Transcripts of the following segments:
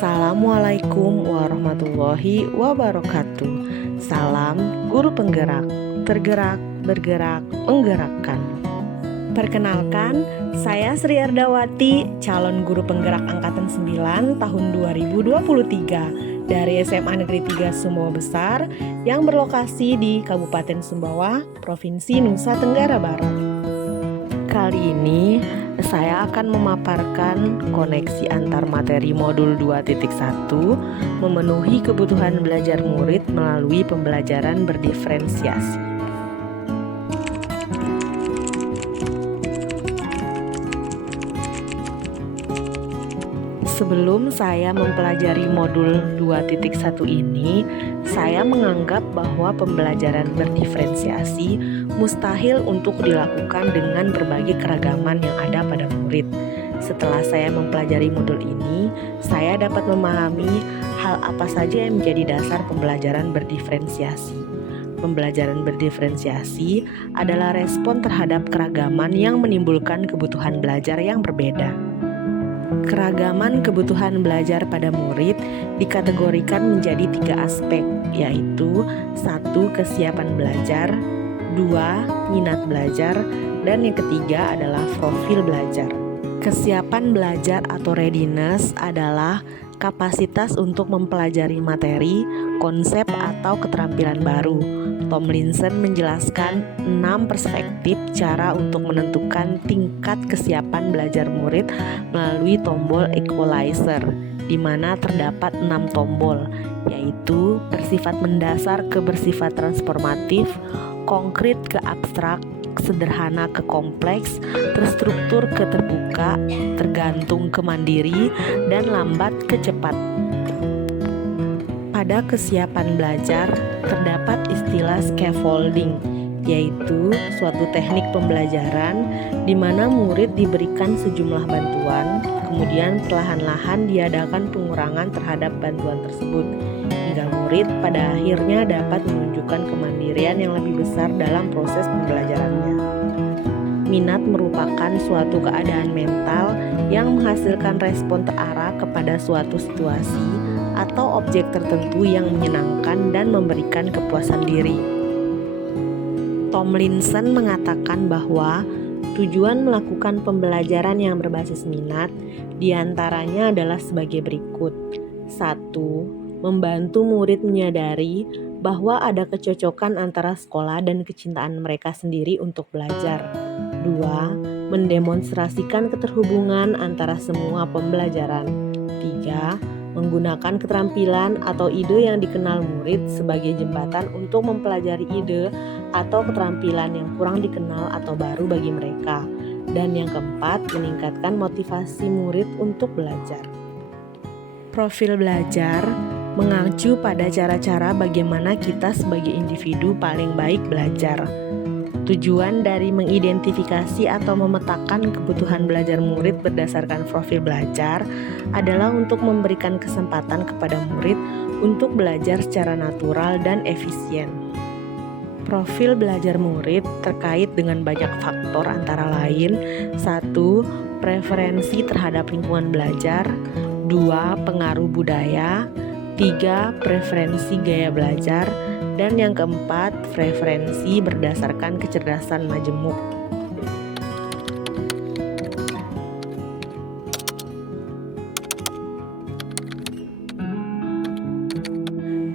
Assalamualaikum warahmatullahi wabarakatuh. Salam guru penggerak, tergerak, bergerak, menggerakkan. Perkenalkan, saya Sri Ardawati, calon guru penggerak angkatan 9 tahun 2023 dari SMA Negeri 3 Sumbawa Besar yang berlokasi di Kabupaten Sumbawa, Provinsi Nusa Tenggara Barat. Kali ini saya akan memaparkan koneksi antar materi modul 2.1 memenuhi kebutuhan belajar murid melalui pembelajaran berdiferensiasi. Sebelum saya mempelajari modul 2.1 ini, saya menganggap bahwa pembelajaran berdiferensiasi mustahil untuk dilakukan dengan berbagai keragaman yang ada pada murid. Setelah saya mempelajari modul ini, saya dapat memahami hal apa saja yang menjadi dasar pembelajaran berdiferensiasi. Pembelajaran berdiferensiasi adalah respon terhadap keragaman yang menimbulkan kebutuhan belajar yang berbeda. Keragaman kebutuhan belajar pada murid dikategorikan menjadi 3 aspek, yaitu 1. Kesiapan belajar, 2. Minat belajar, dan yang ketiga adalah profil belajar. Kesiapan belajar atau readiness adalah kapasitas untuk mempelajari materi, konsep, atau keterampilan baru. Tomlinson menjelaskan 6 perspektif cara untuk menentukan tingkat kesiapan belajar murid melalui tombol equalizer, di mana terdapat 6 tombol, yaitu bersifat mendasar ke bersifat transformatif, konkret ke abstrak, sederhana ke kompleks, terstruktur ke terbuka, tergantung ke mandiri, dan lambat ke cepat. Pada kesiapan belajar terdapat istilah scaffolding, yaitu suatu teknik pembelajaran di mana murid diberikan sejumlah bantuan, kemudian perlahan-lahan diadakan pengurangan terhadap bantuan tersebut, hingga murid pada akhirnya dapat menunjukkan kemandirian yang lebih besar dalam proses pembelajarannya. Minat merupakan suatu keadaan mental yang menghasilkan respon terarah kepada suatu situasi atau objek tertentu yang menyenangkan dan memberikan kepuasan diri. Tomlinson mengatakan bahwa tujuan melakukan pembelajaran yang berbasis minat diantaranya adalah sebagai berikut. 1. Membantu murid menyadari bahwa ada kecocokan antara sekolah dan kecintaan mereka sendiri untuk belajar. 2. Mendemonstrasikan keterhubungan antara semua pembelajaran. 3. Menggunakan keterampilan atau ide yang dikenal murid sebagai jembatan untuk mempelajari ide atau keterampilan yang kurang dikenal atau baru bagi mereka. Dan yang keempat, meningkatkan motivasi murid untuk belajar. Profil belajar mengacu pada cara-cara bagaimana kita sebagai individu paling baik belajar. Tujuan dari mengidentifikasi atau memetakan kebutuhan belajar murid berdasarkan profil belajar adalah untuk memberikan kesempatan kepada murid untuk belajar secara natural dan efisien. Profil belajar murid terkait dengan banyak faktor antara lain: 1. Preferensi terhadap lingkungan belajar, 2. Pengaruh budaya, 3. Preferensi gaya belajar, dan yang keempat, preferensi berdasarkan kecerdasan majemuk.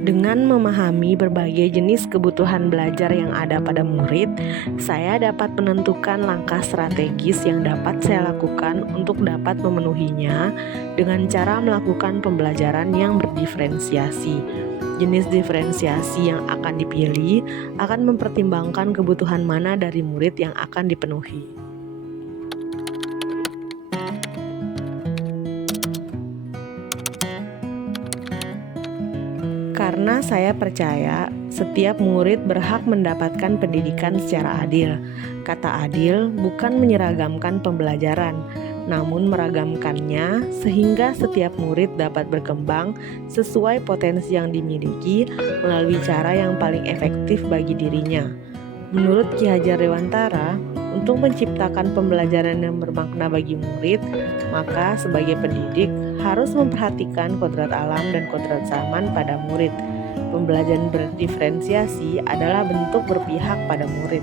Dengan memahami berbagai jenis kebutuhan belajar yang ada pada murid, saya dapat menentukan langkah strategis yang dapat saya lakukan untuk dapat memenuhinya dengan cara melakukan pembelajaran yang berdiferensiasi. Jenis diferensiasi yang akan dipilih akan mempertimbangkan kebutuhan mana dari murid yang akan dipenuhi. Karena saya percaya setiap murid berhak mendapatkan pendidikan secara adil. Kata adil bukan menyeragamkan pembelajaran, namun meragamkannya sehingga setiap murid dapat berkembang sesuai potensi yang dimiliki melalui cara yang paling efektif bagi dirinya. Menurut Ki Hajar Dewantara, untuk menciptakan pembelajaran yang bermakna bagi murid, maka sebagai pendidik harus memperhatikan kodrat alam dan kodrat zaman pada murid. Pembelajaran berdiferensiasi adalah bentuk berpihak pada murid.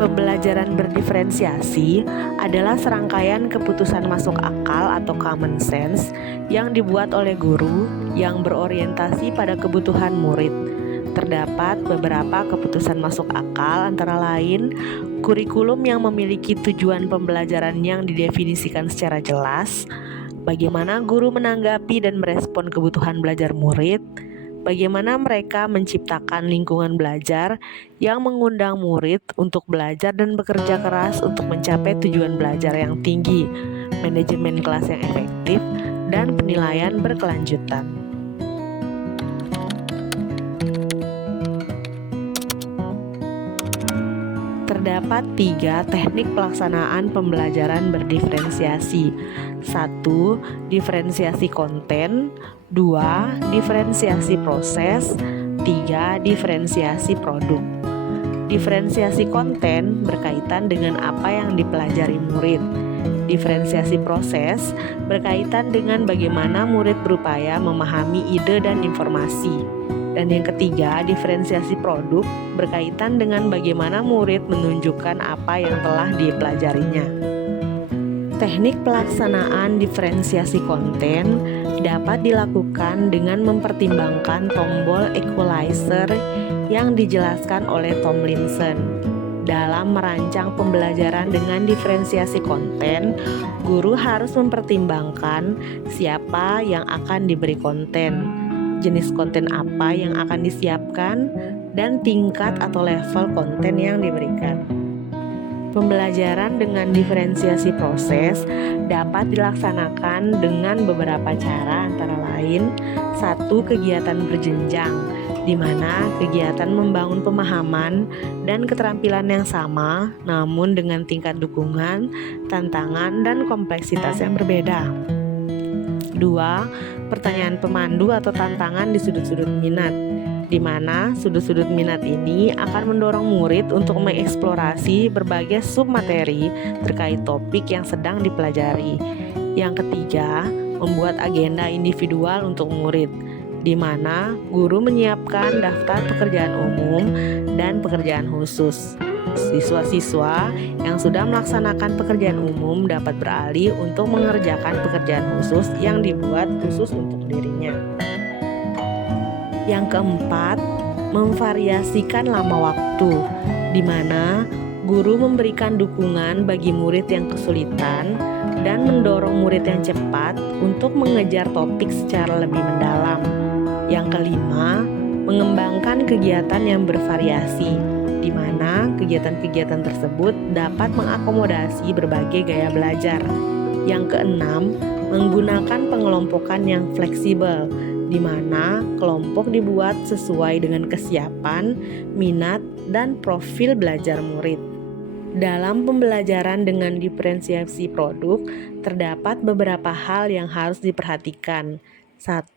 Pembelajaran berdiferensiasi adalah serangkaian keputusan masuk akal atau common sense yang dibuat oleh guru yang berorientasi pada kebutuhan murid. Terdapat beberapa keputusan masuk akal, antara lain kurikulum yang memiliki tujuan pembelajaran yang didefinisikan secara jelas, bagaimana guru menanggapi dan merespon kebutuhan belajar murid, bagaimana mereka menciptakan lingkungan belajar yang mengundang murid untuk belajar dan bekerja keras untuk mencapai tujuan belajar yang tinggi, manajemen kelas yang efektif, dan penilaian berkelanjutan. Terdapat 3 teknik pelaksanaan pembelajaran berdiferensiasi. 1. Diferensiasi konten. 2. Diferensiasi proses. 3. Diferensiasi produk. Diferensiasi konten berkaitan dengan apa yang dipelajari murid. Diferensiasi proses berkaitan dengan bagaimana murid berupaya memahami ide dan informasi. Dan yang ketiga, diferensiasi produk berkaitan dengan bagaimana murid menunjukkan apa yang telah dipelajarinya. Teknik pelaksanaan diferensiasi konten dapat dilakukan dengan mempertimbangkan tombol equalizer yang dijelaskan oleh Tomlinson. Dalam merancang pembelajaran dengan diferensiasi konten, guru harus mempertimbangkan siapa yang akan diberi konten, jenis konten apa yang akan disiapkan, dan tingkat atau level konten yang diberikan. Pembelajaran dengan diferensiasi proses dapat dilaksanakan dengan beberapa cara, antara lain 1. Kegiatan berjenjang, di mana kegiatan membangun pemahaman dan keterampilan yang sama, namun dengan tingkat dukungan, tantangan, dan kompleksitas yang berbeda. 2. Pertanyaan pemandu atau tantangan di sudut-sudut minat, di mana sudut-sudut minat ini akan mendorong murid untuk mengeksplorasi berbagai submateri terkait topik yang sedang dipelajari. Yang ketiga, membuat agenda individual untuk murid, di mana guru menyiapkan daftar pekerjaan umum dan pekerjaan khusus. Siswa-siswa yang sudah melaksanakan pekerjaan umum dapat beralih untuk mengerjakan pekerjaan khusus yang dibuat khusus untuk dirinya. Yang keempat, memvariasikan lama waktu, di mana guru memberikan dukungan bagi murid yang kesulitan dan mendorong murid yang cepat untuk mengejar topik secara lebih mendalam. Yang kelima, mengembangkan kegiatan yang bervariasi, di mana kegiatan-kegiatan tersebut dapat mengakomodasi berbagai gaya belajar. Yang keenam, menggunakan pengelompokan yang fleksibel, di mana kelompok dibuat sesuai dengan kesiapan, minat, dan profil belajar murid. Dalam pembelajaran dengan diferensiasi produk, terdapat beberapa hal yang harus diperhatikan. 1.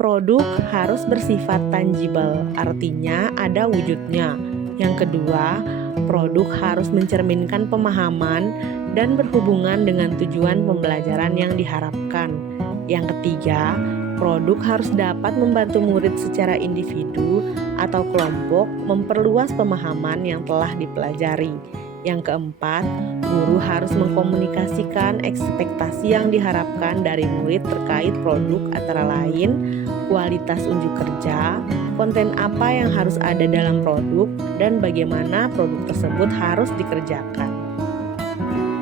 Produk harus bersifat tangible, artinya ada wujudnya. Yang kedua, produk harus mencerminkan pemahaman dan berhubungan dengan tujuan pembelajaran yang diharapkan. Yang ketiga, produk harus dapat membantu murid secara individu atau kelompok memperluas pemahaman yang telah dipelajari. Yang keempat, guru harus mengkomunikasikan ekspektasi yang diharapkan dari murid terkait produk, antara lain kualitas unjuk kerja, konten apa yang harus ada dalam produk, dan bagaimana produk tersebut harus dikerjakan.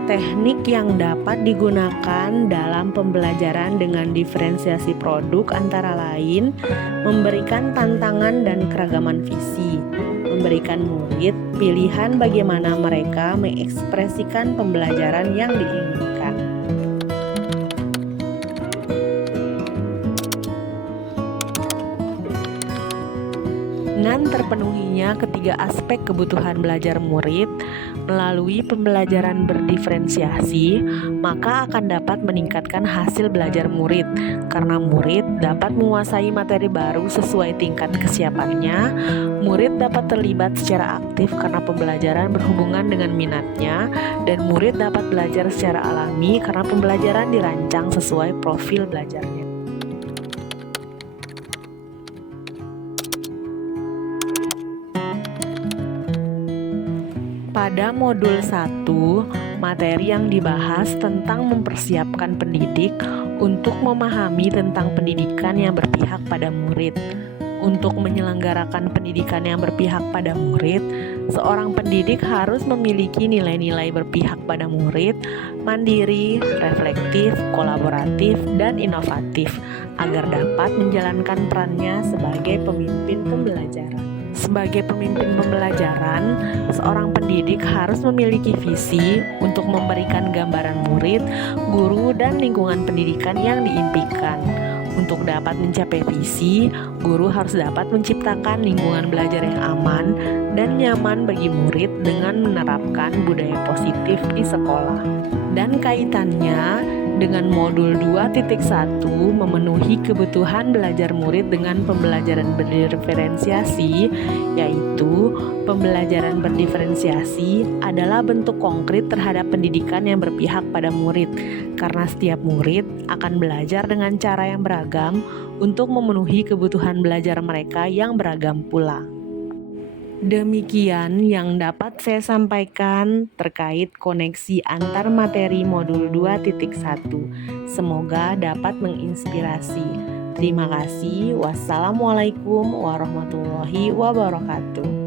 Teknik yang dapat digunakan dalam pembelajaran dengan diferensiasi produk antara lain memberikan tantangan dan keragaman visi, memberikan murid pilihan bagaimana mereka mengekspresikan pembelajaran yang diinginkan. Dengan terpenuhinya ketiga aspek kebutuhan belajar murid, Melalui pembelajaran berdiferensiasi, maka akan dapat meningkatkan hasil belajar murid, karena murid dapat menguasai materi baru sesuai tingkat kesiapannya. Murid dapat terlibat secara aktif karena pembelajaran berhubungan dengan minatnya, dan murid dapat belajar secara alami karena pembelajaran dirancang sesuai profil belajarnya. Pada modul 1, materi yang dibahas tentang mempersiapkan pendidik untuk memahami tentang pendidikan yang berpihak pada murid. Untuk menyelenggarakan pendidikan yang berpihak pada murid, seorang pendidik harus memiliki nilai-nilai berpihak pada murid, mandiri, reflektif, kolaboratif, dan inovatif, agar dapat menjalankan perannya sebagai pemimpin pembelajaran. Sebagai pemimpin pembelajaran, seorang pendidik harus memiliki visi untuk memberikan gambaran murid, guru, dan lingkungan pendidikan yang diimpikan. Untuk dapat mencapai visi, guru harus dapat menciptakan lingkungan belajar yang aman dan nyaman bagi murid dengan menerapkan budaya positif di sekolah. Dan kaitannya dengan modul 2.1 memenuhi kebutuhan belajar murid dengan pembelajaran berdiferensiasi, yaitu pembelajaran berdiferensiasi adalah bentuk konkret terhadap pendidikan yang berpihak pada murid, karena setiap murid akan belajar dengan cara yang beragam untuk memenuhi kebutuhan belajar mereka yang beragam pula. Demikian yang dapat saya sampaikan terkait koneksi antar materi modul 2.1. Semoga dapat menginspirasi. Terima kasih. Wassalamualaikum warahmatullahi wabarakatuh.